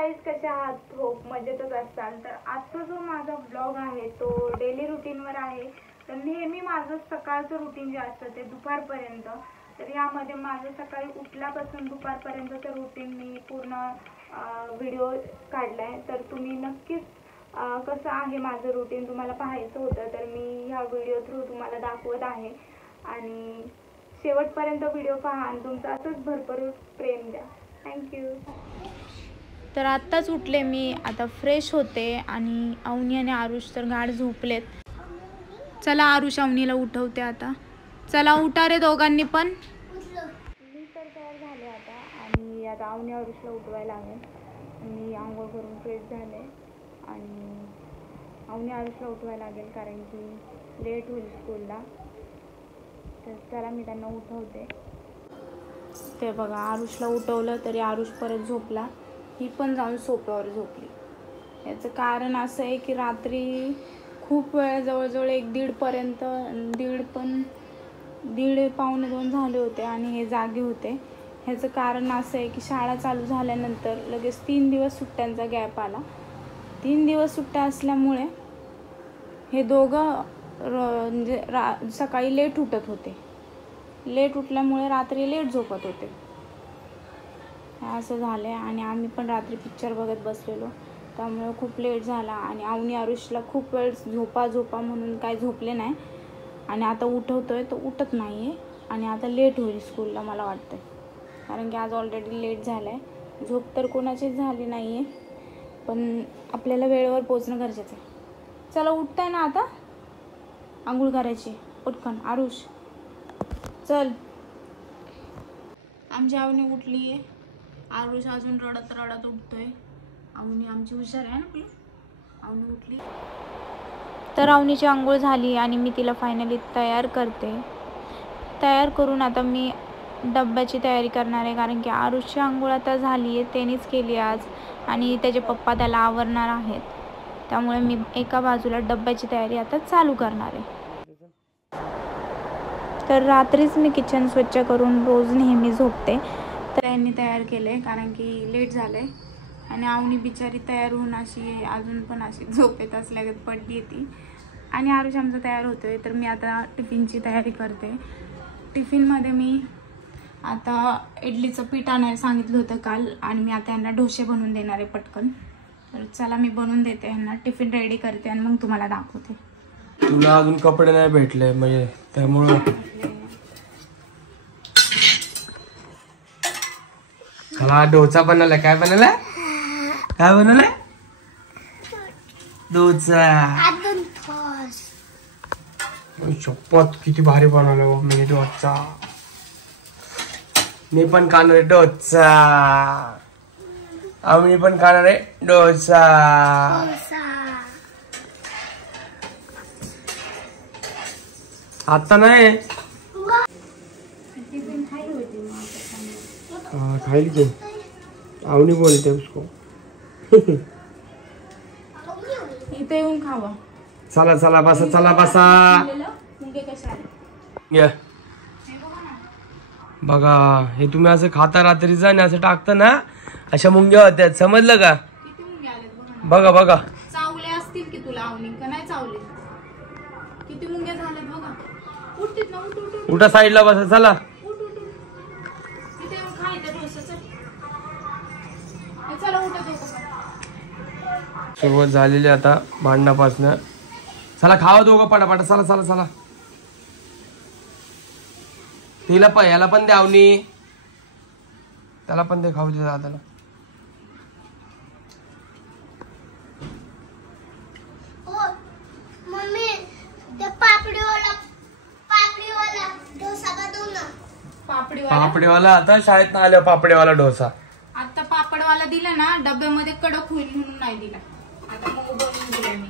Guys, कसे आहात? Hope मजेतच असाल. तर आजचा जो माझा ब्लॉग आहे तो डेली रुटीनवर आहे. तर नेहमी माझं सकाळचं रुटीन जे असतं ते दुपारपर्यंत, तर यामध्ये माझं सकाळी उठल्यापासून दुपारपर्यंतचं रुटीन मी पूर्ण व्हिडिओ काढलाय. तर तुम्ही नक्कीच कसं आहे माझं रुटीन तुम्हाला पाहायचं होतं तर मी ह्या व्हिडिओ थ्रू तुम्हाला दाखवत आहे. आणि शेवटपर्यंत व्हिडिओ पहा आणि तुमचं असंच भरभरून प्रेम द्या. थँक्यू. तर आत्ताच उठले मी, आता फ्रेश होते आणि अवनी आणि आरुष तर गाढ झोपलेत. चला आरुष अवनीला उठवते आता. चला उठा रे दोघांनी पण. मी तर तयार झाले आता आणि आता अवनी आरुषला उठवायला लागेल. मी आंघोळ करून फ्रेश झाले आणि अवनी आरुषला उठवायला लागेल कारण की लेट होईल स्कूलला. तर चला मी त्यांना उठवते. ते बघा आरुषला उठवलं तरी आरुष परत झोपला. ही पण जाऊन सोफ्यावर झोपली. याचं कारण असं आहे की रात्री खूप वेळ जवळजवळ 1-1:30पर्यंत दीड पावणे 2 झाले होते आणि हे जागे होते. ह्याचं कारण असं आहे की शाळा चालू झाल्यानंतर लगेच 3 दिवस सुट्ट्यांचा गॅप आला. 3 दिवस सुट्ट्या असल्यामुळे हे दोघं म्हणजे सकाळी लेट उठत होते. लेट उठल्यामुळे रात्री लेट झोपत होते. असं झालं आहे आणि आम्ही पण रात्री पिक्चर बघत बसलेलो त्यामुळे खूप लेट झाला आणि अवनी आरुषला खूप वेळ झोपा म्हणून काय झोपले नाही आणि आता उठवतोय तो उठत नाही आहे आणि आता लेट होईल स्कूलला मला वाटतं कारण की आज ऑलरेडी लेट झालं आहे. झोप तर कोणाचीच झाली नाही आहे पण आपल्याला वेळेवर पोचणं गरजेचं आहे. चला उठताय ना आता, आंघोळ करायची पटकन. आरुष चल. आमची अवनी उठली आहे. आरुष अजून रडत रडत उठतोय. अवनी आमची हुशार आहे ना आपली. अवनी उठली तर अवनीची आंघोळ झाली आणि मी तिला फायनली तयार करते. तयार करून आता मी डब्याची तयारी करणार आहे कारण की आरुषची आंघोळ आता झाली आहे, त्यानेच केली आज आणि त्याचे पप्पा त्याला आवरणार आहेत. त्यामुळे मी एका बाजूला डब्याची तयारी आता चालू करणार आहे. तर रात्रीच मी किचन स्वच्छ करून रोज नेहमी झोपते. तर यांनी तयार केले कारण की लेट झाले आणि अवनी बिचारी तयार होऊन अशी अजून पण अशी झोपेत असल्यागत पडली येते आणि आरुष आमचा तयार होतोय. तर मी आता टिफिनची तयारी करते. टिफिनमध्ये मी आता इडलीचं पीठ आणायला सांगितलं होतं काल आणि मी आता यांना डोसे बनवून देणार आहे पटकन. तर चला मी बनवून देते यांना, टिफिन रेडी करते आणि मग तुम्हाला दाखवते. तुला अजून कपडे नाही भेटले म्हणजे त्यामुळं चला डोसा बनवलाय. काय बनवलाय? काय बनवलाय? डोसा. शपथ किती भारी बनवलं मी डोसा. मी पण खाणार आहे डोसा. आम्ही पण खाणार आहे डोसा. आता नाही खाईल की आवनी बोलते उसको. इथे येऊन खावा. चला चला बसा, चला बसा. बघा हे तुम्ही असं खाता रात्रीचं आणि असं टाकता ना अशा मुंग्या होत्यात, समजलं का? बघा बघा चावले असतील की तुला अवनी का नाही चावले? किती मुंग्या झाल्यात बघा. उठतीत ना, उठ. उठा साईडला बसा. चला इथे येऊन खायचं डोसा. चला उठा दोघं. सुरुवात झालेली आता भांडणापासनं. चला खावा दोघं पटापटा. चला चला चला. तिला पण याला पण द्यावनी, त्याला पण दे खाऊ दे दादाला. पापडीवाला आता शाळेत आल्या. पापडीवाला डोसा आता पापडवाला दिला ना डब्यामध्ये कडक होईल म्हणून नाही दिला. आता मग बनवून दिला मी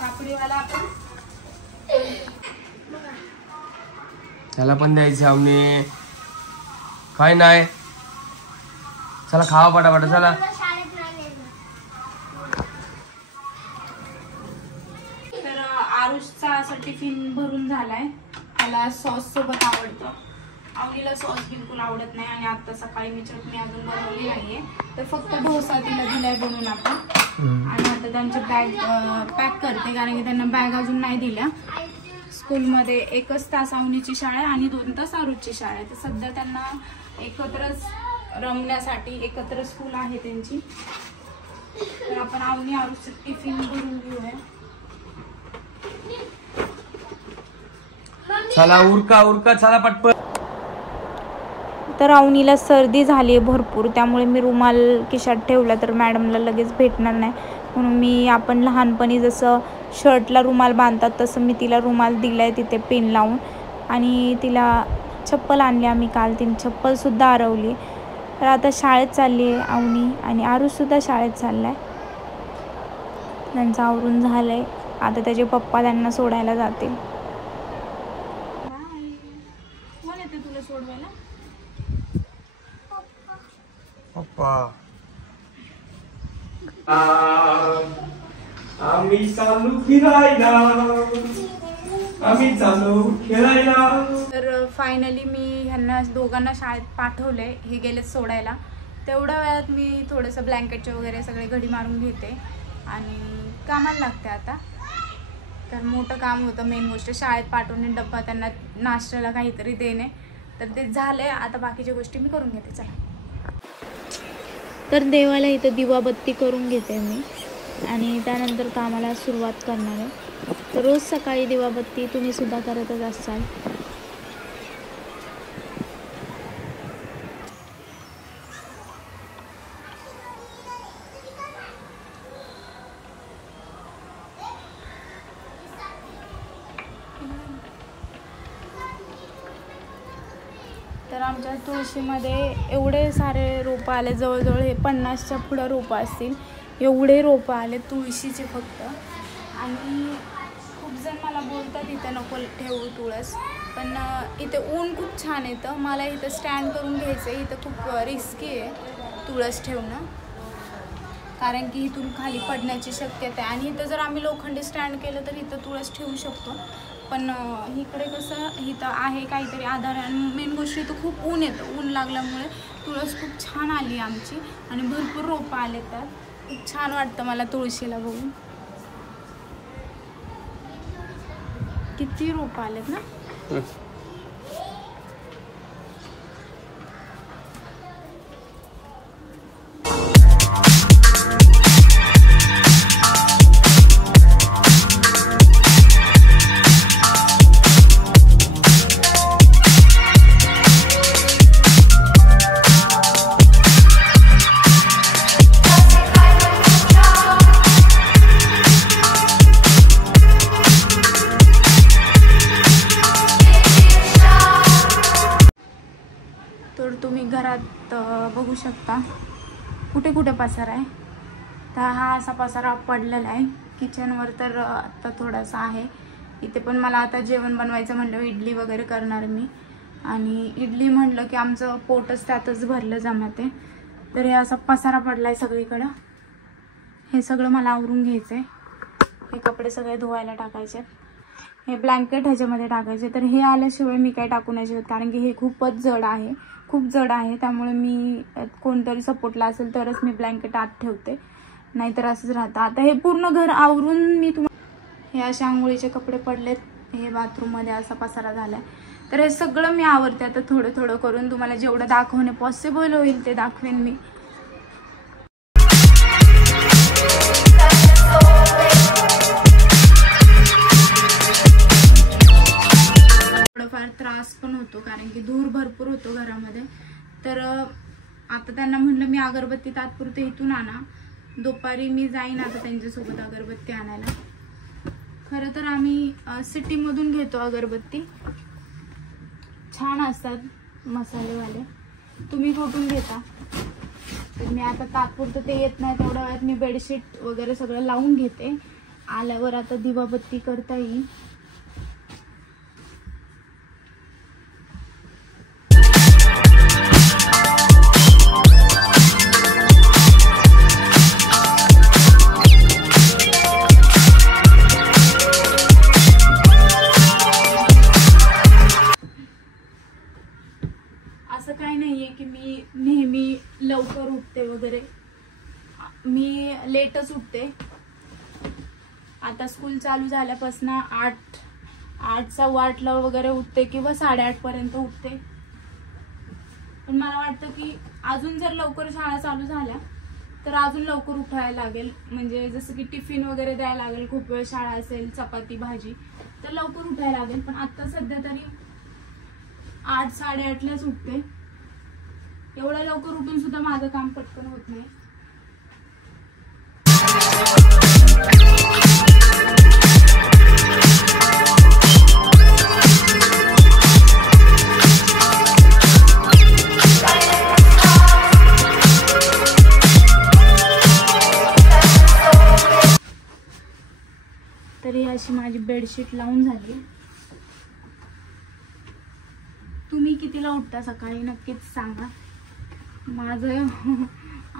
पापडीवाला. आपण त्याला पण द्यायचं आम्ही. काय नाही. चला खावा पटापटा. चला तर आरुषचा असं टिफिन भरून झालाय. त्याला सॉस सोबत आवडतं आवडीला सॉस बिलकुल आवडत नाही आणि आता सकाळी मी चटणी अजून बनवली नाहीये, तर फक्त डोसा तिला दिलाय बनवून आपण. आणि आता त्यांची बॅग पॅक करते, कारण की त्यांना बॅग अजून नाही दिल्या. स्कूलमध्ये 1 तास अवनीची शाळा आहे आणि 2 तास आरुची शाळा आहे. तर सध्या त्यांना एकत्रच रमण्यासाठी एकत्र स्कूल आहे त्यांची. तर आपण अवनी आरुचं टिफिन भरून घेऊया. चला उरका उरका, चला पटपट. तर अवनीला सर्दी झाली आहे भरपूर, त्यामुळे मी रुमाल खिशात ठेवला तर मॅडमला लगेच भेटणार नाही, म्हणून मी आपण लहानपणी जसं शर्टला रुमाल बांधतात तसं मी तिला रुमाल दिलाय तिथे पिन लावून. आणि तिला चप्पल आणली आम्ही काल, तिने चप्पलसुद्धा हरवली. तर आता शाळेत चालली आहे अवनी आणि आरुषसुद्धा शाळेत चालला आहे. त्यांचं आवरून झालं आहे, आता त्याचे पप्पा त्यांना सोडायला जातील. कोण येते तुला सोडवायला? पप्पा. आम्ही चालू फिरायला, आम्ही चालू खेळायला. तर फायनली मी ह्यांना दोघांना शाळेत पाठवले, हे गेले सोडायला. तेवढ्या वेळात मी थोडंसं ब्लँकेटचे वगैरे सगळे घडी मारून घेते आणि कामाला लागते आता. तर मोठं काम होतं, मेन गोष्ट शाळेत पाठवणे, डब्बा त्यांना नाश्त्याला काहीतरी देणे. तर ते झालंय, आता बाकीच्या गोष्टी मी करून घेते. चला. तर देवाला इथं दिवाबत्ती करून घेते मी आणि त्यानंतर कामाला सुरुवात करणार आहे. तर रोज सकाळी दिवाबत्ती तुम्ही सुद्धा करतच असाल. तर आमच्या तुळशीमध्ये एवढे सारे रोपं आले, जवळजवळ हे 50च्या पुढं रोपं असतील. एवढे रोपं आले तुळशीचे फक्त. आणि खूप जण मला बोलतात इथं नको ठेवू तुळस, पण इथे ऊन खूप छान येतं. मला इथं स्टँड करून घ्यायचं आहे, इथं खूप रिस्की आहे तुळस ठेवणं, कारण की इथून खाली पडण्याची शक्यता आहे. आणि इथं जर आम्ही लोखंडी स्टँड केलं तर इथं तुळस ठेवू शकतो, पण इकडे कसं इथं आहे काहीतरी आधार. आणि मेन गोष्ट इथं खूप ऊन येतं, ऊन लागल्यामुळे तुळस खूप छान आली आमची आणि भरपूर रोपं आले. तर खूप छान वाटतं मला तुळशीला बघून. किती रोपं आलेत ना. तर तुम्ही घरात बघू शकता कुठे कुठे पसारा आहे. तर हा असा पसारा पडलेला आहे. किचनवर तर आता थोडासा आहे. इथे पण मला आता जेवण बनवायचं म्हणलं, इडली वगैरे करणार मी, आणि इडली म्हटलं की आमचं पोटच त्यातच भरलं जमाते. तर हे असा पसारा पडला आहे सगळीकडं. हे सगळं मला आवरून घ्यायचं आहे. हे कपडे सगळे धुवायला टाकायचे, हे ब्लँकेट ह्याच्यामध्ये टाकायचे. तर हे आल्याशिवाय मी काय टाकू नाही शकत, कारण की हे खूपच जड आहे, खूप जड आहे. त्यामुळे मी कोणतरी सपोर्टला असेल तरच मी ब्लँकेट आत ठेवते, नाहीतर असंच राहतं. आता हे पूर्ण घर आवरून मी हे असे आंघोळीचे कपडे पडलेत, हे बाथरूममध्ये असा पसारा झाला आहे. तर हे सगळं मी आवरते आता थोडं थोडं करून. तुम्हाला जेवढं दाखवणे पॉसिबल होईल ते दाखवेन मी. थोडंफार त्रास पण होतो, कारण की धूर भरपूर होतो घरामध्ये. तर आता त्यांना म्हणलं मी अगरबत्ती तात्पुरते इथून आणा, दुपारी मी जाईन आता त्यांच्यासोबत अगरबत्ती आणायला. खरं तर आम्ही सिटीमधून घेतो अगरबत्ती, छान असतात मसालेवाले. तुम्ही कुठून घेता? तर मी आता तात्पुरतं ते येत नाही, तेवढ्या वेळात मी बेडशीट वगैरे सगळं लावून घेते. आल्यावर आता दिवाबत्ती करता येईल. मी लवकर उठते वगैरे. मी लेटच उठते. आता स्कूल चालू झाल्यापासून 8 सव्वा 8ला वगैरे उठते किंवा 8:30 पर्यंत उठते. पण मला वाटतं की अजून जर लवकर शाळा चालू झाल्या तर अजून लवकर उठायला लागेल. म्हणजे जसं की टिफिन वगैरे द्यायला लागेल, खूप वेळ शाळा असेल, चपाती भाजी, तर लवकर उठायला लागेल. पण आता सध्या तरी 8 8:30लाच उठते. एवढ्या लवकर उठून सुद्धा माझं काम पटकन होत नाही. तरी अशी माझी बेडशीट लावून झाली. तुम्ही कितीला उठता सकाळी नक्कीच सांगा. माझं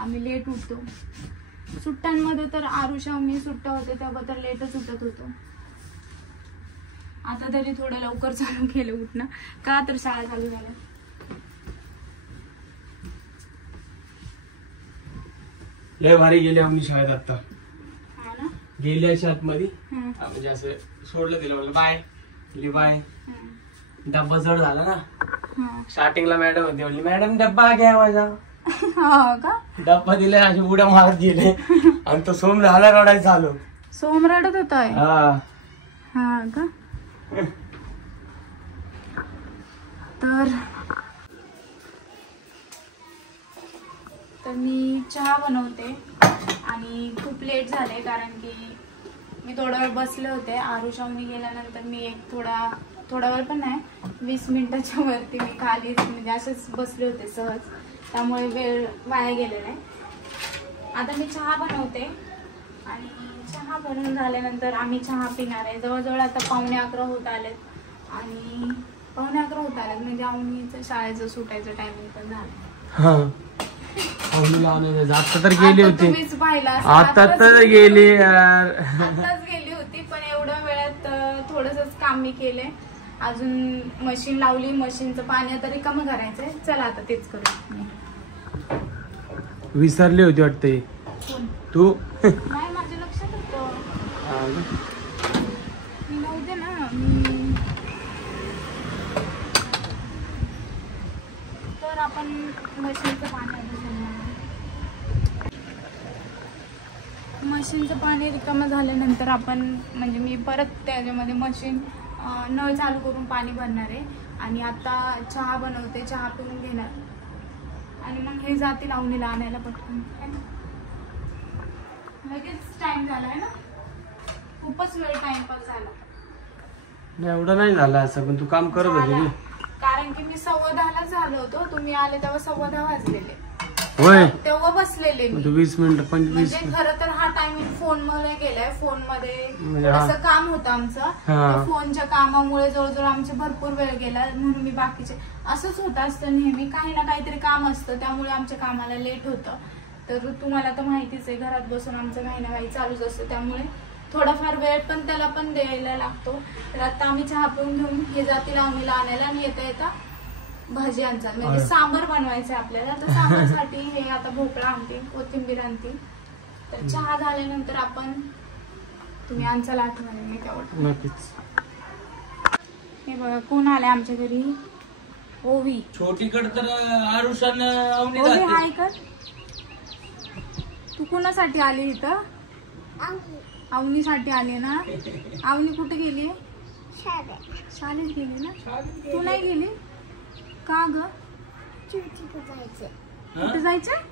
आम्ही लेट उठतो. सुट्ट्यांमध्ये तर आरुषा मी सुट्ट्या होते तेव्हा तर लेटच उठत होतो. आता तरी थोडं लवकर चालू केलं उठणं, का तर शाळा चालू झाल्या. लय भारी गेले आम्ही शाळेत आता. हा ना. गेले अशा आतमध्ये हं. म्हणजे असं सोडलं तिला, म्हणलं बाय, म्हणली बाय. हं. डब्बा जड झाला ना. हं. स्टार्टिंगला मॅडम होती, म्हणली मॅडम डब्बा घ्या माझा. हो का. डब्बा दिला, अशी उड्या मारत गेले आणि तो सोम झाला रडायला चालू. सोम रडत होताय. हा का. तर मी चहा बनवते आणि खूप लेट झाले कारण की मी थोडा वेळ बसले होते. आरुषावनी गेल्यानंतर मी थोडा वेळ पण नाही, 20 मिनिटाच्या वरती मी खाली म्हणजे असेच बसले होते सहज, त्यामुळे वेळ वाया गेलेला आहे. आता मी चहा बनवते आणि चहा बनवून झाल्यानंतर आम्ही चहा पिणार आहे. जवळजवळ आता 11:15 होत आलेत आणि 11:15 होत आलेत म्हणजे आम्हीचं शाळेचं सुटायचं टायमिंग पण झालं. आता तर गेली होती. तुम्हीच पाहिला आता तर गेली यार. आताच गेली होती पण एवढ्या वेळात थोडंसंच काम मी केले. अजून मशीन लावली, मशीनचं पाणी आता रिकामं करायचंय. चला आता तेच करू. विसरली होती वाटते तू. नाही माझ्या लक्षात होतं. मी नव्हते ना. तर आपण मशीनचं पाणी रिकामं झाल्यानंतर आपण म्हणजे मी परत त्याच्यामध्ये मशीन नळ चालू करून पाणी भरणार आहे आणि आता चहा बनवते. चहा पिऊन घेणार आणि मग हे जातील अवनीला आणायला पटकन. लगेच टाइम झालाय ना. खूपच वेळ टाइमपास झाला. एवढं नाही झालं असं, पण तू काम करत होती. कारण की मी 10:15 झालो होतो. तुम्ही आले तेव्हा 10:15 वाजलेले. होय. तेव्हा बसलेले मी. 20 मिनिट 25 म्हणजे खरं तर हा टायमिंग फोन मध्ये गेलाय. फोन मध्ये म्हणजे असं काम होतं आमचं. फोनच्या कामामुळे जवळजवळ आमचे भरपूर वेळ गेला. म्हणून मी बाकीचे असंच होत असतं नेहमी, काही ना काहीतरी काम असतं त्यामुळे आमच्या कामाला लेट होतं. तर तुम्हाला तर माहितीच आहे, घरात बसून आमचं काही ना काही चालूच असतं त्यामुळे थोडाफार वेळ पण त्याला पण द्यायला लागतो. तर आता आम्ही चहा पिऊन घेऊन हे जातील अवनीला आणायला आणि येता भाजी आणतात म्हणजे सांबर बनवायचं आपल्याला. तर सांबारसाठी हे आता भोपळा आणतील, कोथिंबीर आणतील. तर चहा झाल्यानंतर आपण तुम्ही आणचाल आठवणी तेवढं नक्कीच. हे बघा कोण आले आमच्या घरी. ओवी. छोटीकडे तर आरुषान ओवी हाय कर. तू कोणासाठी आली इथं. अवनीसाठी आली ना. अवनी कुठे गेली. शाळेत गेली ना. तू नाही गेली का ग. कुठे जायचं. कुठे जायचंय.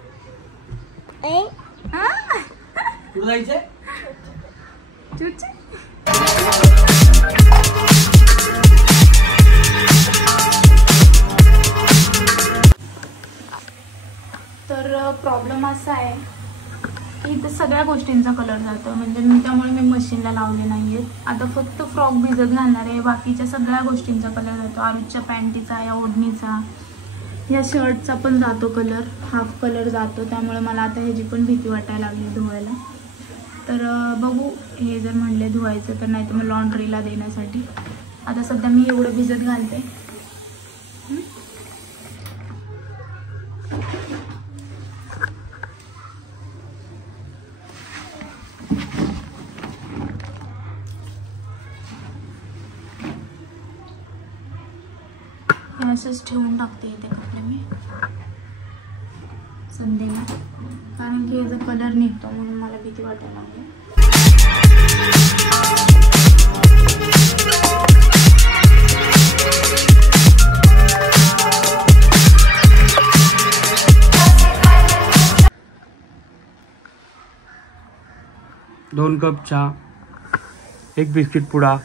तर प्रॉब्लेम असा आहे की इथं सगळ्या गोष्टींचा कलर जातो म्हणजे त्यामुळे मी मशीनला लावले नाहीये. आता फक्त फ्रॉक भिजत घालणार आहे. बाकीच्या सगळ्या गोष्टींचा कलर जातो. आरुषच्या पॅन्टीचा, या ओढणीचा, या शर्टचा पण जातो कलर. हाफ कलर जातो. त्यामुळे मला आता ह्याची पण भीती वाटायला लागली धुवायला. तर बघू हे जर म्हणले धुवायचं तर नाही तर मग लॉन्ड्रीला देण्यासाठी. आता सध्या मी एवढं भिजत घालते. असंच ठेवून टाकते इथे कपडे मी संडेला, कारण की याचा कलर निघतो म्हणून मला भीती वाटायला लागली. दोन कप चहा, एक बिस्किट पुडा.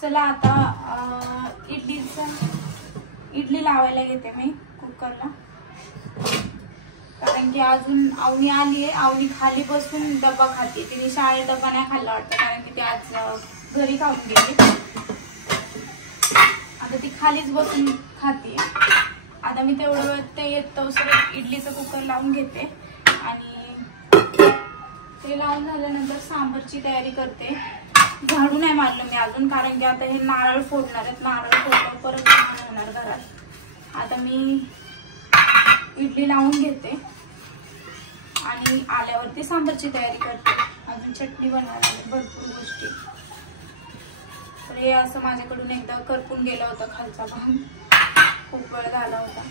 चला आता इडली लावायला घेते मी कुकरला, कारण की अजून आवनी आली आहे. आवनी खाली बसून डबा खाते, तिने शाळेत डबा नाही खाल्ला वाटतं, कारण की ती आज घरी खाऊन गेली. आता ती खालीच बसून खाते. आता मी तेवढं वेळ ते येतो सगळं इडलीचं कुकर लावून घेते आणि ते लावून झाल्यानंतर सांबरची तयारी करते. झाडू नाही मारलं मी अजून, कारण की आता हे नारळ फोडणार आहेत. नारळ फोडल्यावर परत घाण होणार घरात. आता मी इडली लावून घेते आणि आल्यावरती सांबरची तयारी करते. अजून चटणी बनवायला भरपूर गोष्टी. तर हे असं माझ्याकडून एकदा करपून गेला होता खालचा भाग, खूप वेळ झाला होता.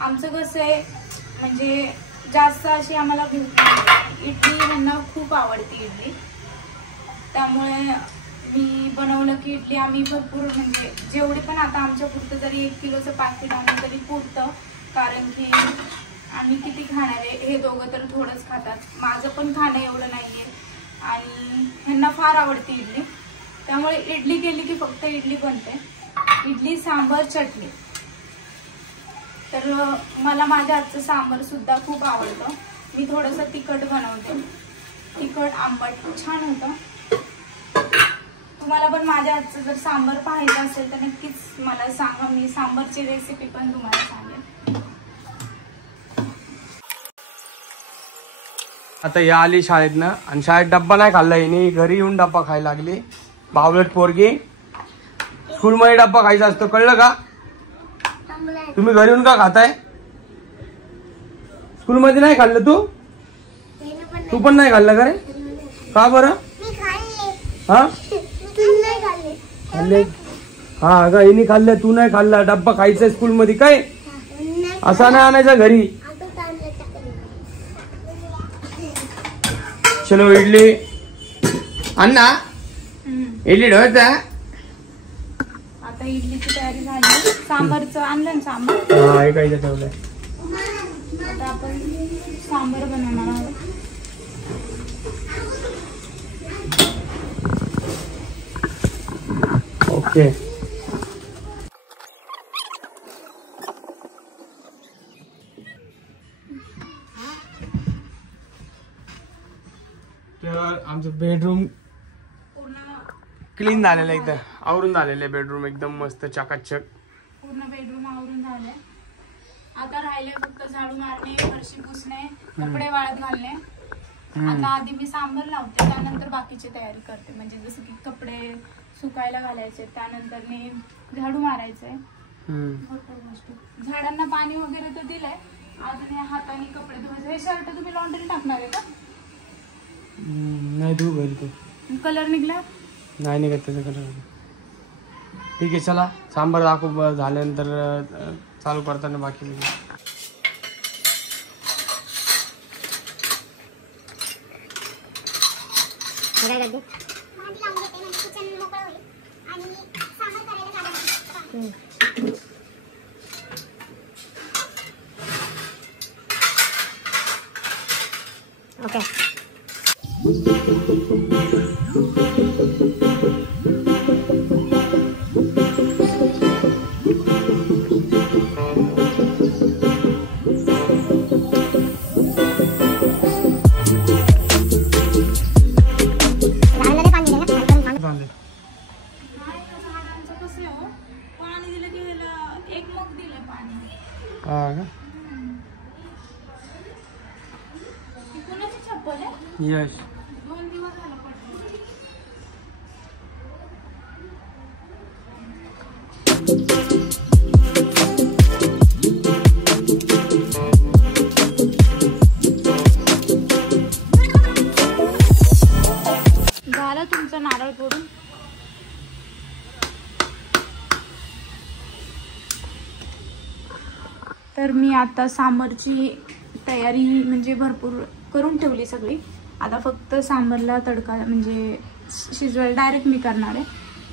आमचं कसं आहे म्हणजे जास्त अशी आम्हाला भूक नाही. इडली यांना खूप आवडते इडली, त्यामुळे मी बनवलं की इडली आम्ही भरपूर म्हणजे जेवढे पण आता आमच्या पुरतं जरी 1 किलोचं पॅकेट आणलं तरी पुरतं, कारण की आम्ही किती खाणार आहे. हे दोघं तर थोडंच खातात, माझं पण खाणं एवढं नाहीये आणि ह्यांना फार आवडते इडली. त्यामुळे इडली केली की फक्त इडली बनते, इडली सांबर चटणी. तर मला माझ्या हातचं सांबर सुद्धा खूप आवडतं. मी थोडंसं तिखट बनवते, तिखट आंबट छान होतं. तुम्हाला पण माझ्या हातचं जर सांबर पाहायचं असेल तर नक्कीच मला सांगा, मी सांबरची रेसिपी पण तुम्हाला सांगेन. आता या आली शाळेत ना, आणि शाळेत डब्बा नाही खाल्ला हिने, घरी येऊन डब्बा खायला लागली. बावलट पोरगी. स्कूलमध्ये डब्बा खायचा असतो, कळलं का? तुम्ही घरी येऊन का खाताय? स्कूलमध्ये नाही खाल्लं तू? तू पण नाही खाल्लं का रे? का बरं? हा खाल्ले. हा का, हिने खाल्लं तू नाही खाल्ला. डब्बा खायचा स्कूलमध्ये काय? असा नाही आणायचा घरी. चलो इडली अन्ना, इडली ढोता. आता इडलीची तयारी झाली. सांबरचं आणलं ना सांबर? हा, हे काय ठेवलंय. आता आपण सांबर बनवणार आहोत. ओके. तर आमचं बेडरूम क्लीन झालेलं आहे, इथं आवरून झालेलं आहे बेडरूम एकदम मस्त चकाचक. पूर्ण बेडरूम आवरून झालंय. आता राहिले फक्त झाडू मारणे, फरशी पुसणे, कपडे वाळत घालणे. आता आधी मी सांबर लावते, त्यानंतर बाकीची तयारी करते. म्हणजे जसं की कपडे सुकायला घालायचे, त्यानंतर मी झाडू मारायचंय, भरपूर गोष्टी. झाडांना पाणी वगैरे तर दिलंय. अजून या हाताने कपडे धुवायचे. हे शर्ट तुम्ही लॉन्ड्री टाकणार आहे का? नाही, तू घरी तू कलर निघला? नाही निघत त्याच्याकडे. ठीक आहे चला सांबार दाखवू झाल्यानंतर चालू करताना बाकी. ओके यश झालं तुमचं नारळ फोडून. तर मी आता सांबारची तयारी म्हणजे भरपूर करून ठेवली सगळी. आता फक्त सांबारला तडका म्हणजे शिजवायला डायरेक्ट मी करणार आहे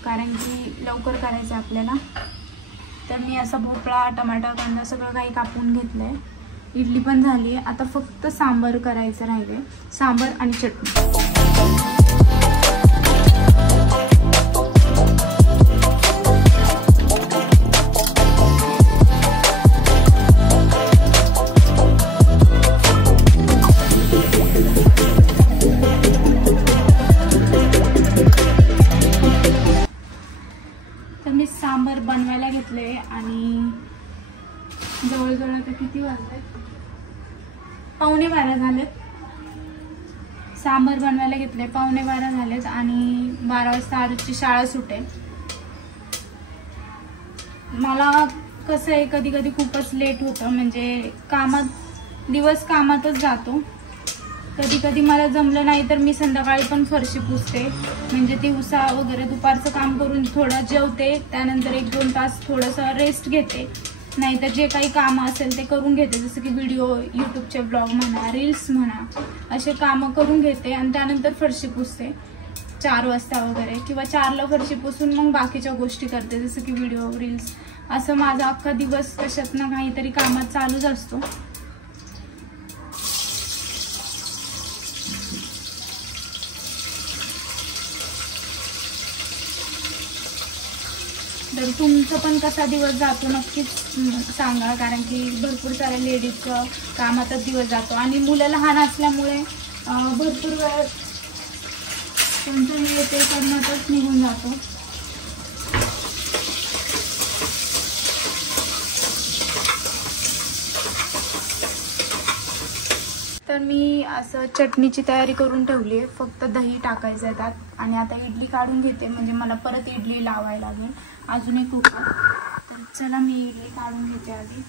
कारण की लवकर करायचं आहे आपल्याला. तर मी असा भोपळा टमाटा कांदा सगळं काही कापून घेतलं आहे. इडली पण झाली आहे. आता फक्त सांबार करायचं राहिले, सांबार आणि चटणी. सांबार बनवायला घेतले आणि जवळजवळ आता किती वाजले, 11:15 झालेत. सांबार बनवायला घेतले 11:15 झालेत आणि 12 वाजता आरुची शाळा सुटेल. मला कसं आहे कधी कधी खूपच लेट होतं म्हणजे दिवस कामातच जातो. कधी कधी मला जमलं नाही तर मी संध्याकाळी पण फरशी पुसते म्हणजे ती उसा वगैरे दुपारचं काम करून थोडं जेवते, त्यानंतर 1-2 तास थोडंसं रेस्ट घेते. नाहीतर जे काही कामं असेल ते करून घेते, जसं की व्हिडिओ यूट्यूबचे ब्लॉग म्हणा, रील्स म्हणा, असे कामं करून घेते आणि त्यानंतर फरशी पुसते 4 वाजता वगैरे किंवा 4ला फरशी पुसून मग बाकीच्या गोष्टी करते जसं की व्हिडिओ रील्स. असं माझा अख्खा दिवस कशात ना काहीतरी कामात चालूच असतो. तर तुमचं पण कसा दिवस जातो नक्कीच सांगा कारण की भरपूर साऱ्या लेडीजचं कामातच दिवस जातो आणि मुलं लहान असल्यामुळे भरपूर वेळ त्यांचं हे ते करण्यातच निघून जातो. तर मी असं चटणीची तयारी करून ठेवली आहे, फक्त दही टाकायचं आहे त्यात आणि आता इडली काढून घेते म्हणजे मला परत इडली लावायला लागेल अजून एक कुकर. तर चला मी इडली काढून घेते आधी.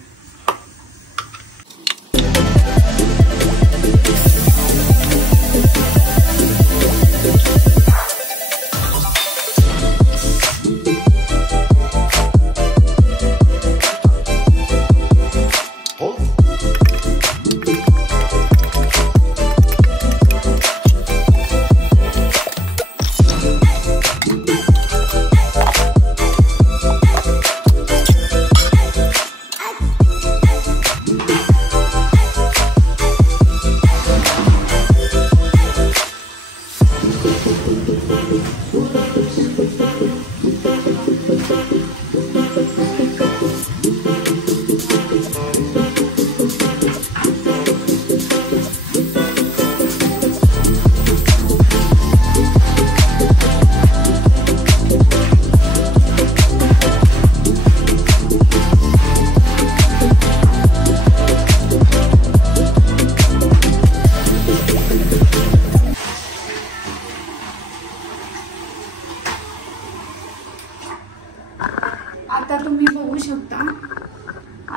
आता तुम्ही बघू शकता,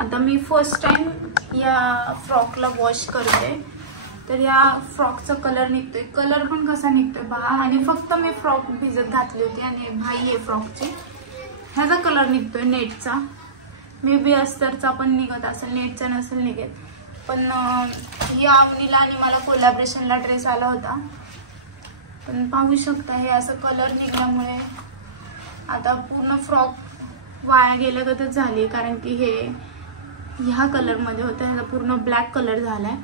आता मी फर्स्ट टाइम या फ्रॉकला वॉश करते तर या फ्रॉकचा कलर निघतोय. कलर पण कसा निघतोय पहा. आणि फक्त मी फ्रॉक भिजत घातली होती आणि भाई आहे फ्रॉकची. ह्याचा कलर निघतोय नेटचा. मे बी अस्तरचा पण निघत असेल, नेटचा नसेल निघेल. पण ही आवनीला आणि मला कोलॅबरेशनला ड्रेस आला होता. पण पाहू शकता हे असं कलर निघल्यामुळे आता पूर्ण फ्रॉक वाया गेल्यागतच झाली. कारण की हे ह्या कलरमध्ये होतं, ह्याचा पूर्ण ब्लॅक कलर झालाय.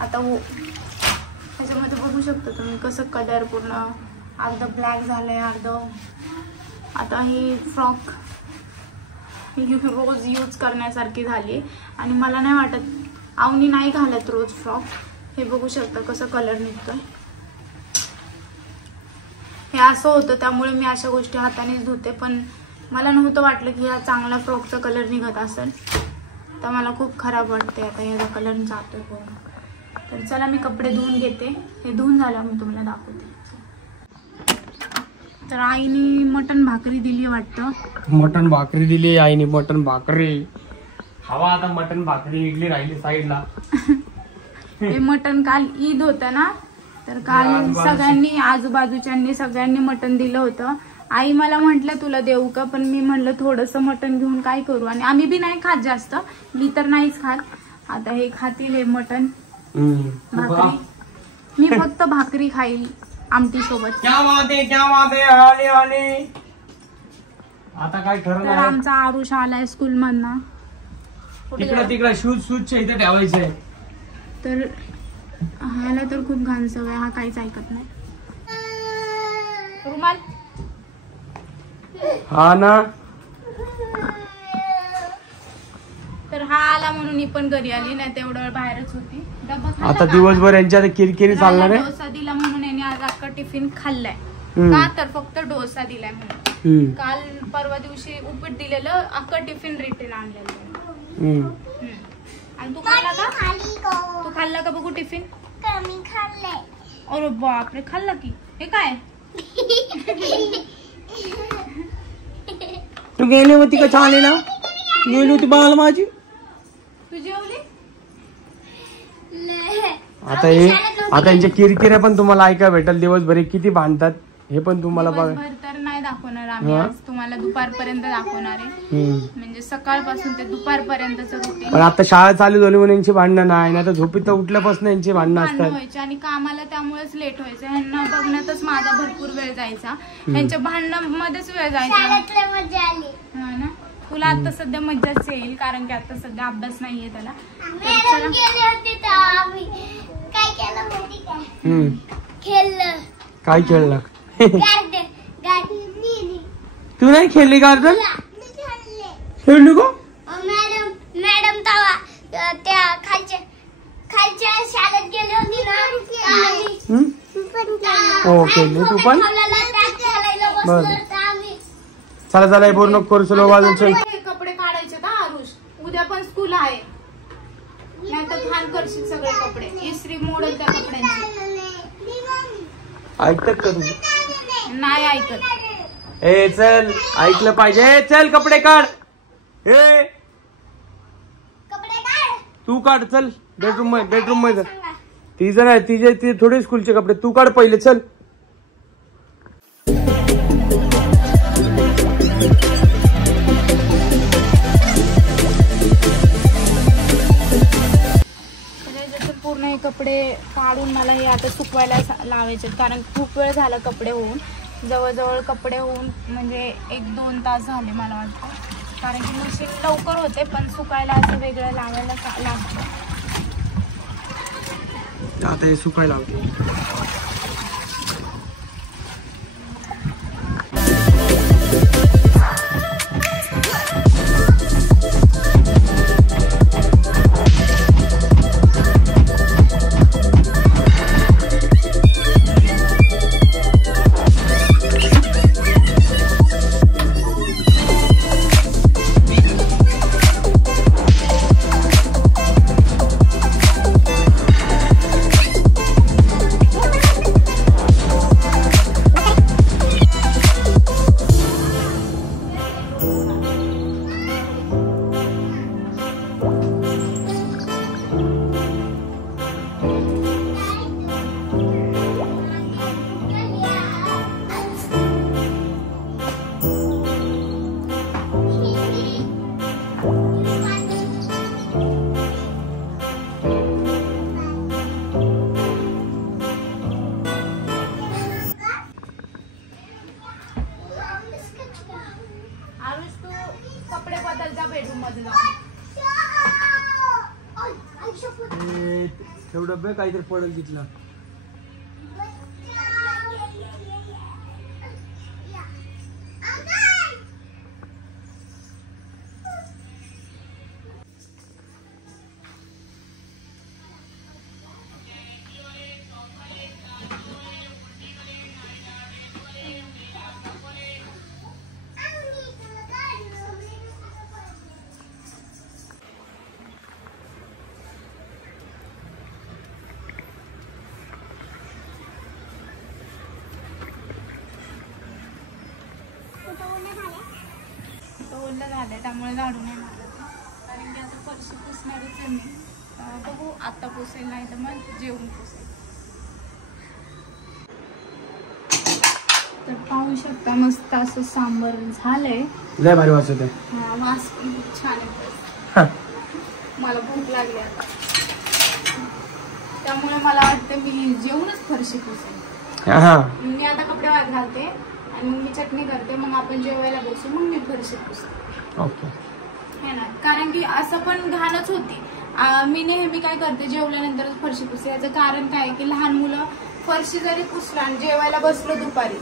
आता ह्याच्यामध्ये बघू शकता तुम्ही कसं कलर पूर्ण अर्ध ब्लॅक झालंय, अर्ध. आता ही फ्रॉक रोज यूज करण्यासारखी झाली आणि मला नाही वाटत आवनी नाही घालत रोज फ्रॉक. हे बघू शकता कसं कलर निघतोय. हे असं होतं त्यामुळे मी अशा गोष्टी हातानेच धुते. पण मला नव्हतं वाटलं की ह्या चांगला फ्रॉकचा कलर निघत असेल, तर मला खूप खराब वाटते. आता ह्याचा कलर जातोय पूर्ण. तर चला मी कपडे धुवून घेते. हे धुवून झालं मी तुम्हाला दाखवते. तर आईने मटण भाकरी दिली वाटतं. मटण भाकरी दिली आईने. मटण भाकरी हवा. आता मटण भाकरी इडली राहिली साईडला. हे मटण काल ईद होतं ना, तर काल सगळ्यांनी आजूबाजूच्यांनी सगळ्यांनी मटण दिलं होतं. आई मला म्हटलं तुला देऊ का, पण मी म्हणलं थोडंसं मटण घेऊन काय करू. आणि आम्ही बी नाही खात जास्त, मी तर नाहीच खात. आता हे खातील हे मटण भाकरी. मी फक्त भाकरी खाईल आमटी सोबत. क्या बात आहे, क्या बात आहे. आले आले. आता काय खरं तर नाही. आमचा आरुष आलाय स्कूल मधनं. तिकडे शूजच्या इथे ठेवायचंय. तर ह्याला तर खूप घाण सवय, हा काहीच ऐकत नाही. रुमाल हा ना. तर हा आला म्हणून ही पण घरी आली, नाही तेवढा वेळ बाहेरच होती. डब्बा खाल्ला आता का? दिवसभर यांच्या किरकिरी चालणार आहे. डोसा दिला म्हणून याने आज अख्खा टिफिन खाल्लाय. का तर फक्त डोसा दिलाय म्हणून. काल परवा दिवशी उपीट दिलेलं, अख्खा टिफिन रिटर्न आणलेलं. आणि तू खाल्ला का? तू खाल्ला का बघू टिफिन? मी खाल्ले. अरे बापरे, खाल्ला की. हे काय तू गेली होती का चालेला? गेली होती बाळाला माझी. तू जेवली? आता यांच्या किरकिऱ्या पण तुम्हाला ऐकायला भेटेल दिवसभर. किती भांडतात हे पण तुम्हाला बघा. दिवसभर तर नाही दाखवणार आम्ही आज, तुम्हाला दुपारपर्यंत दाखवणार आहे. म्हणजे सकाळपासून ते दुपारपर्यंतचं रुटीन. पण आता शाळा चालू झाली म्हणून यांची भांडणं नाही, आता झोपीत उठल्यापासून यांची भांडणं असतात. व्हायचे आणि कामाला त्यामुळेच लेट व्हायचं. ह्यांना बघण्यातच माझा भरपूर वेळ जायचा, यांच्या भांडणामध्येच वेळ जायचा. मजा आली. हा ना. तुला आता सध्या मज्जाच येईल कारण की आता सध्या अभ्यास नाहीये त्याला. मॅडम गेले होते तर आम्ही काय केलं माहिती काय? खेळलं. काय खेळलं? Garden garden. तू नाही खेळली गार्डन? मी खेळले. खेळली का? मॅडम तवा त्या खालच्या शाळेत गेले होती ना. हो खेळली तू पण. बरं चला चला बोर नको करू. चलो वाजून चल. कपडे काढायचे का आरुष? उद्या पण स्कूल आहे, नाही तर घाण करशील सगळे कपडे. इस्त्री मोडल त्या कपड्यांची. ऐकतात का तू? नाही ऐकत. ए चल, ऐकलं पाहिजे. चल कपडे काढ. ए तू काढ. चल बेडरूम मध्ये. तिचं नाही, तिचे थोडे स्कूलचे कपडे तू काढ पहिले. चल. पूर्ण हे कपडे काढून मला हे आता सुकवायला लावायचे, कारण खूप वेळ झाला कपडे होऊन. जवळजवळ कपडे होऊन म्हणजे 1-2 तास झाले मला वाटतं. कारण की मशीन लवकर होते पण सुकायला असं वेगळं लावायला लागतं. आता हे सुकायला लावते. कपडे बदलता बेडरूम मधून. तेवढं बे काहीतरी पडेल तिथला. ओलं झालंय त्यामुळे झाडू नाही मारत, कारण की आता फरशी पुसणारच आहे मी. बघू आता पुसेल, नाही तर मग जेवून पुसेल. तर पाहू शकता मस्त असं सांबर झालंय. लय भारी वास येतोय. हा, वास पण खूप छान येतोय. मला भूक लागली आता, त्यामुळे मला वाटतं मी जेवूनच फरशी पुसेल. मी आता कपडे वाळत घालते आणि मी चटणी करते, मग आपण जेवायला बसू, मग मी फरशी पुसते. ओके है ना, कारण की असं पण घाणच होती. मी नेहमी काय करते, जेवल्यानंतरच फरशी पुसते. याचं कारण काय की लहान मुलं फरशी जरी पुसला आणि जेवायला बसलो दुपारी,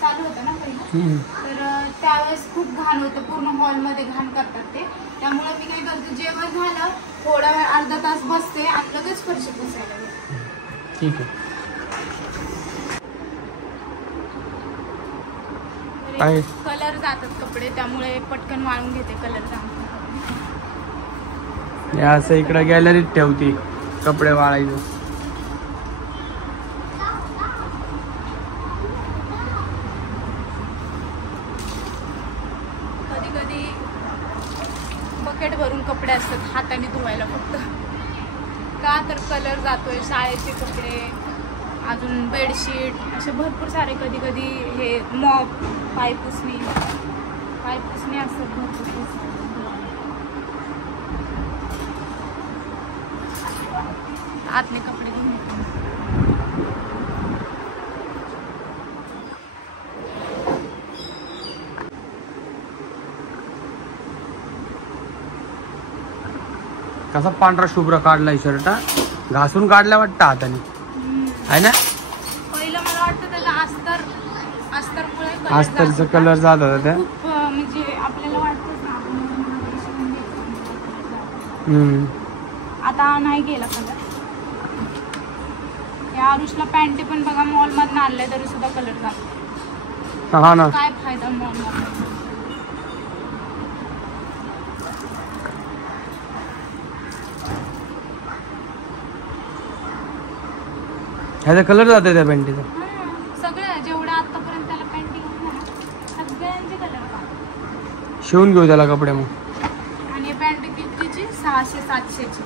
चालू होतं ना पहिलं, तर त्यावेळेस खूप घाण होतं, पूर्ण हॉलमध्ये घाण करतात ते. त्यामुळे मी काय करते, जेवण झालं थोडा वेळ अर्धा तास बसते आणि लगेच फरशी पुसायला घेते. ठीक आहे. कलर जातात कपडे, त्यामुळे पटकन वाळून घेते. कलर जातात असं इकडे गॅलरीत ठेवती कपडे वाळायचे. कधी कधी बकेट भरून कपडे असतात हाताने धुवायला फक्त, का तर कलर जातोय. शाळेचे कपडे, अजून बेडशीट, असे भरपूर सारे. कधी कधी हे मॉप, पायपुसणी असतात भरपूर. आतले कपडे धुवून घेते. कसा पांढरा शुभ्र काढलाय शर्ट, घासून काढला वाटतं हाताने, आहे ना. पहिलं मला वाटतं त्याचा अस्तरमुळे अस्तरचा कलर जात होता त्या. खूप म्हणजे आपल्याला वाटतं ना, आता नाही गेला कलर. या आरुषला पॅन्टी पण बघा मॉल मधून आणलंय तरी सुद्धा कलर जातो. हा ना, काय फायदा मॉल मध्ये. ह्याचा कलर जातोय त्या पॅन्टीचा. सगळं जेवढं आतापर्यंत त्याला पॅन्टी घातलं सगळ्यांचे कलर जातात. शिवून घेऊ त्याला कपडे मग. आणि पॅन्ट कितीची 600-700ची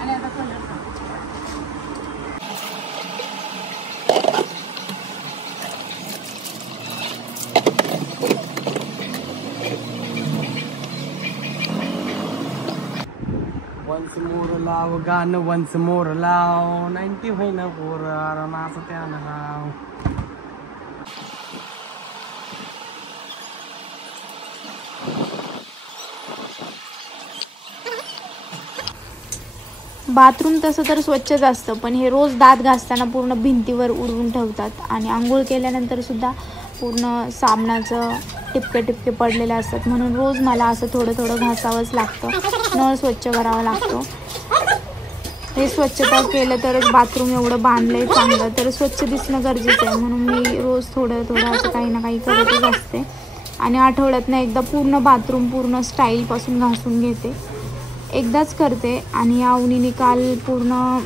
आणि आता कलर वन्स मोर लाव गाणं, वन्स मोर लाव 90 होईना पोर असं त्यानं लाव. बाथरूम तसं तर स्वच्छच असतं, पण हे रोज दात घासताना पूर्ण भिंतीवर उडवून ठेवतात. आणि आंघोळ केल्यानंतर सुद्धा पूर्ण साबणाचं टिपके पडलेले असतात, म्हणून रोज मला असं थोडं घासावंच लागतं. नळ स्वच्छ करावा लागतो. हे स्वच्छता केलं तरच बाथरूम एवढं बांधलंय चांगलं, तर स्वच्छ दिसणं गरजेचं आहे. म्हणून मी रोज थोडं असं काही ना काही करतच असते. आणि आठवड्यातनं एकदा पूर्ण बाथरूम पूर्ण स्टाईलपासून घासून घेते. एकदाच करते. आणि या उन्हीने काल पूर्ण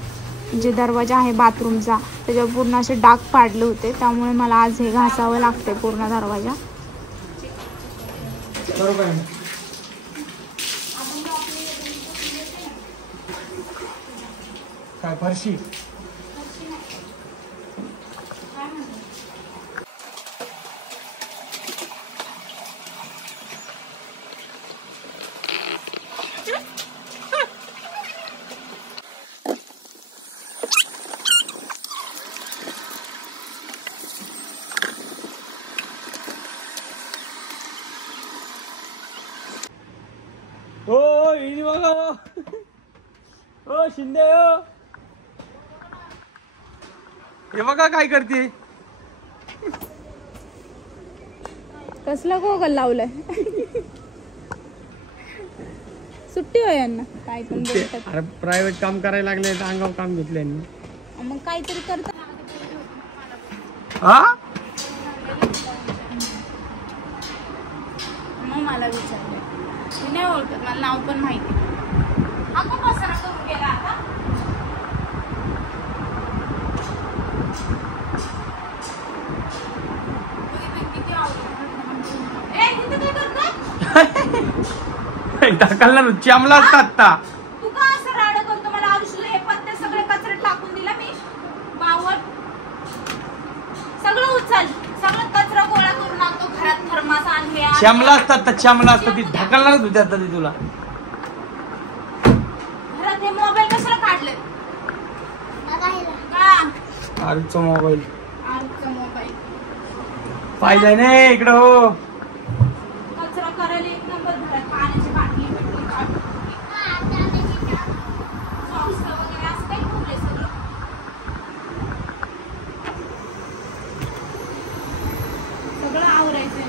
जे दरवाजा आहे बाथरूमचा त्याच्यावर पूर्ण असे डाग पाडले होते, त्यामुळे मला आज हे घासावं लागते पूर्ण दरवाजा. काय फरशी हिनी बघा ओ शिंदे ओ हे बघा काय करते कसला गोगल लावलाय सुट्टी हो यांना काय पण बोलतात. अरे प्रायव्हेट काम करायला लागले अंगावर काम घेतले यांनी. मग काहीतरी करतात. हा मग मला विचारलं मी नाही ओळखत मला नाव पण माहिती आपण पसारा करून गेला आता किती ढकलला चामला असता आता तू का असं राड करतो मला आयुष्याला हे पत्ते सगळे कचरे टाकून दिला मी बावट सगळं उचल सगळं कचरा गोळा करून आणतो घरात थर्मास आणले चामला असतात तर चामला असतात ती ढकलणारच होती आता ती तुला घरात हे मोबाईल कशाला काढले का आरचा मोबाईल आजचा मोबाईल पाहिजे नाही इकडं हो कचरा करायला एक नंबर घरात पाण्याची बाटली बिटली सॉक्स वगैरे असं काही ठेवलंय सगळं सगळं आवरायचंय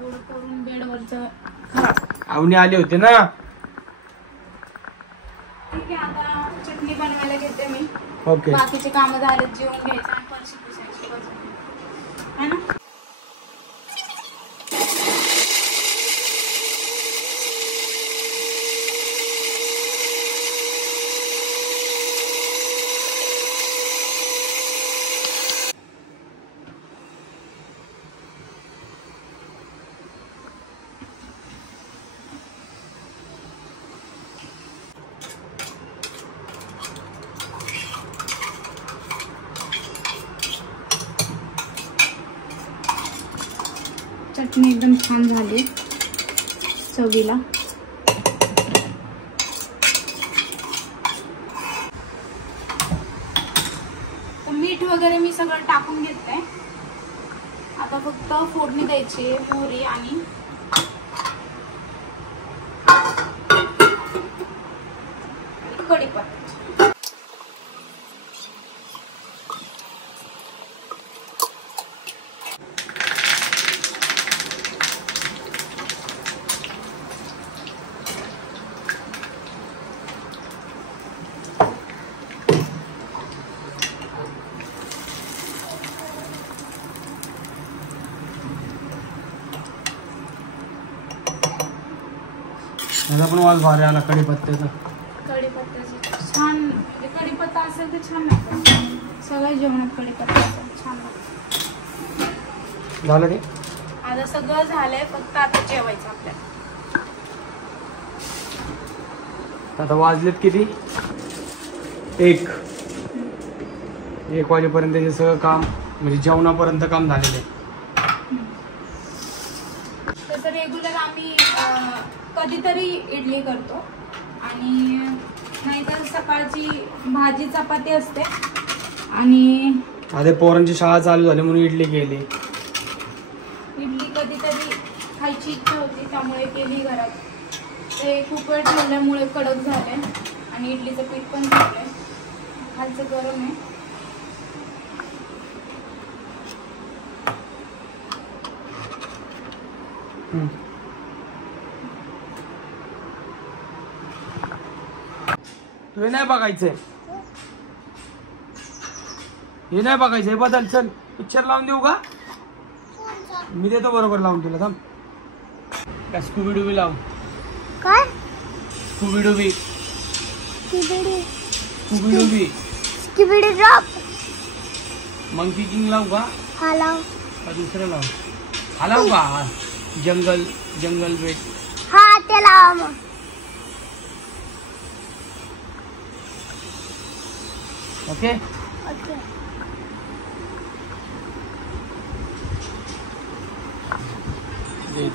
एवढं करून बेडवरचं खराब आवणी आले होते ना ठीक आहे आता चटणी बनवायला घेते मी ओके बाकीचे काम झाले जेवण घ्यायचं आणि फरशी पुसायची बस है ना चटणी एकदम छान झाली चवीला तर मीठ वगैरे मी सगळं टाकून घेते आता फक्त फोडणी द्यायची मोहरी आणि कढीपत्ता माझा पण वास भारी आला कढीपत्त्याचा कढीपत्त्याचं छान म्हणजे कढीपत्ता असेल तर छान लागतं सगळ्या जेवणात कढीपत्ता असेल छान लागतं झालं ते आता सगळं झालंय फक्त आता जेवायचं आपल्याला आता वाजलेत किती 1 वाजेपर्यंत हे सगळं काम म्हणजे जेवणापर्यंत काम झालेलं आहे तसं रेग्युलर आम्ही कधीतरी इडली करतो आणि नाहीतर सकाळची भाजी चपाती असते आणि आता पोरांची शाळा चालू झाली म्हणून इडली केली इडली कधीतरी खायची इच्छा होती त्यामुळे केली घरात ते खूप वेळ ठेवल्यामुळे कडक झाले आणि इडलीचं पीठ पण ठेवलंय खालचं गरम आहे तू हे नाही बघायचंय हे नाही बघायचंय बदल चल पिक्चर लावून देऊ का मी देतो बरोबर लावून तुला थांब का स्कूबी डुबी लाव काय स्कूबी डुबी स्किबिडी स्कूबी डुबी स्किबिडी ड्रॉप मंकी किंग लावू का हॅलो का दुसरं लाव हा लावू का हा जंगल जंगल बेट हा ते लावा मग ओके ओके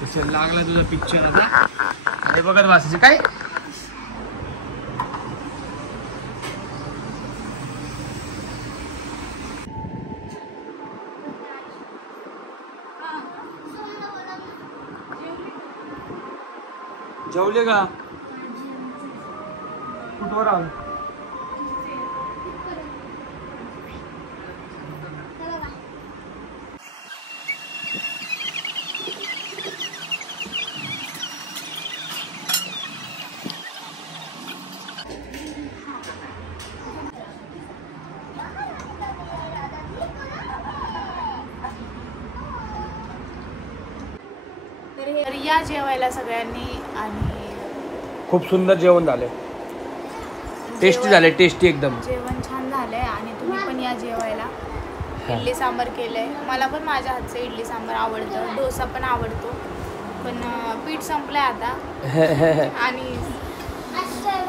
चल लागला तुझा पिक्चर आता हे बघत वाचायचे काय जेवले का? कुठवर आल? तर या जेवायला सगळ्यांनी. आणि खूप सुंदर जेवण झाले, टेस्टी झाले, टेस्टी एकदम. जेवण छान झालंय आणि तुम्ही पण या जेवायला. इडली सांबार केलंय. मला पण माझ्या हातचं इडली सांबार आवडतं, डोसा पण आवडतो, पण पीठ संपलंय आता. आणि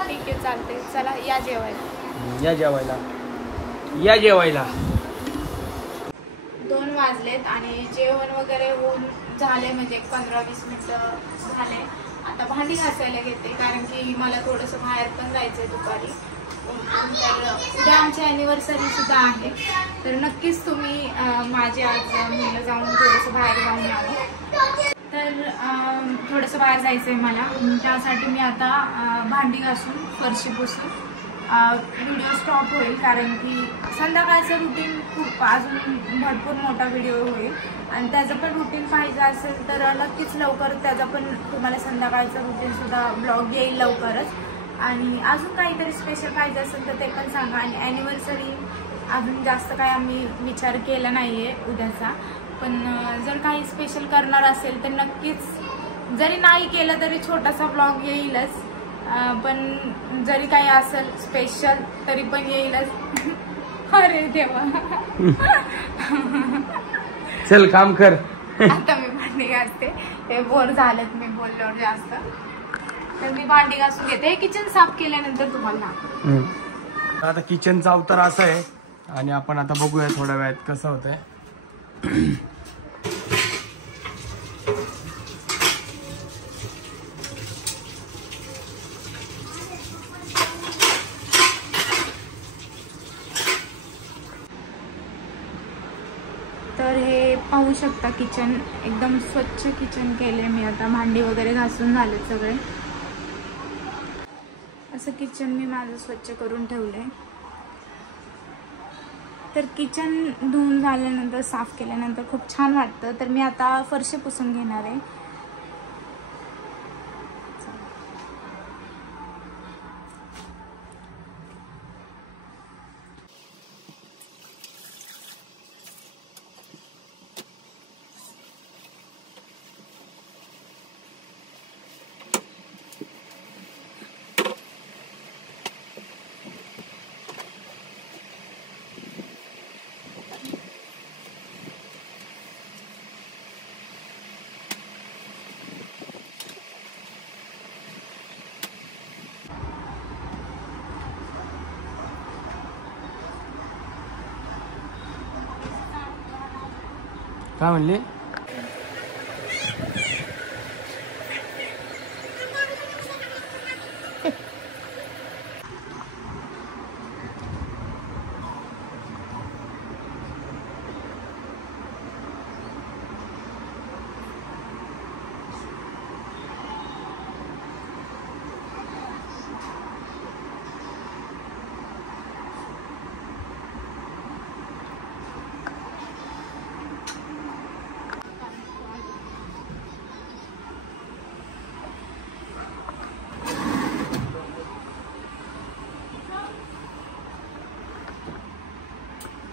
ठीक आहे, चालते. चला या जेवायला. या जेवायला, या जेवायला. 2 वाजलेत आणि जेवण वगैरे होऊन झाले, म्हणजे 15-20 मिनिटं झाले. आता भांडी घासायला घेते, कारण की मला थोडंसं बाहेर पण जायचंय दुपारी. तर उद्या आमची ॲनिव्हर्सरी सुद्धा आहे, तर नक्कीच तुम्ही माझे आज मुलं जाऊन थोडंसं बाहेर जाऊन यावं. तर थोडंसं बाहेर जायचं आहे मला, त्यासाठी मी आता भांडी घासून फरशी पुसून व्हिडिओ स्टॉप होईल, कारण की संध्याकाळचं रुटीन खूप अजून भरपूर मोठा व्हिडिओ होईल आणि त्याचं पण रुटीन पाहिजे असेल तर नक्कीच लवकर त्याचा पण तुम्हाला संध्याकाळचं रुटीनसुद्धा ब्लॉग येईल लवकरच. आणि अजून काहीतरी स्पेशल पाहिजे असेल तर ते पण सांगा. आणि ॲनिव्हर्सरी अजून जास्त काही आम्ही विचार केला नाही आहे उद्याचा, पण जर काही स्पेशल करणार असेल तर नक्कीच, जरी नाही केलं तरी छोटासा ब्लॉग येईलच, पण जरी काही असेल स्पेशल तरी पण येईलच. अरे देवा. चल काम कर. आता मी भांडी घासते, ते बोर झालेत मी बोलल्यावर जास्त, तर मी भांडी घासून घेते. हे किचन साफ केल्यानंतर तुम्हाला. आता किचनचा अवतार असा आहे आणि आपण आता बघूया थोड्या वेळात कसं होतंय. तर हे पाहू शकता, किचन एकदम स्वच्छ किचन केले मी. आता भांडी वगैरे घासून झाले सगळे. असं किचन मी माझं स्वच्छ करून ठेवलंय. तर किचन धुवून झाल्यानंतर, साफ केल्यानंतर खूप छान वाटतं. तर मी आता फरशी पुसून घेणार आहे. काय म्हणले?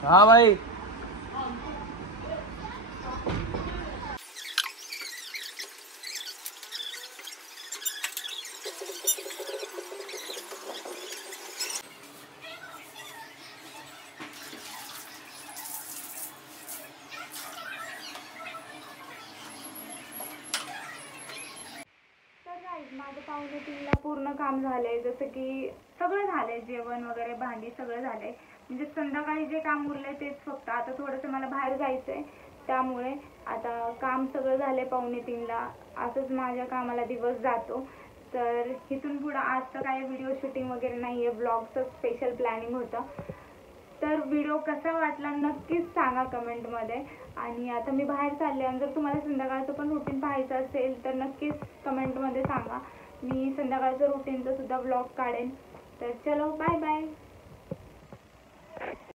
हाँ भाई. माझं 2:45ला पूर्ण काम झालंय. जसं की सगळं झालंय, जेवण वगैरे, भांडी सगळं झालंय. म्हणजे संध्याकाळी जे काम उरलंय तेच फक्त. आता थोडंसं मला बाहेर जायचंय, त्यामुळे आता काम सगळं झालंय 2:45ला. असंच माझ्या कामाला दिवस जातो. तर इथून पुढं आज तर काही व्हिडिओ शूटिंग वगैरे नाही आहे, ब्लॉगचं स्पेशल प्लॅनिंग होतं. तर व्हिडिओ कसा वाटला नक्कीच सांगा कमेंटमध्ये. आणि आता मी बाहेर चालले आणि जर तुम्हाला संध्याकाळचं पण रुटीन पाहायचं असेल तर नक्कीच कमेंटमध्ये सांगा. मी संध्याकाळचं रुटीनचा सुद्धा ब्लॉग काढेन. तर चलो बाय बाय.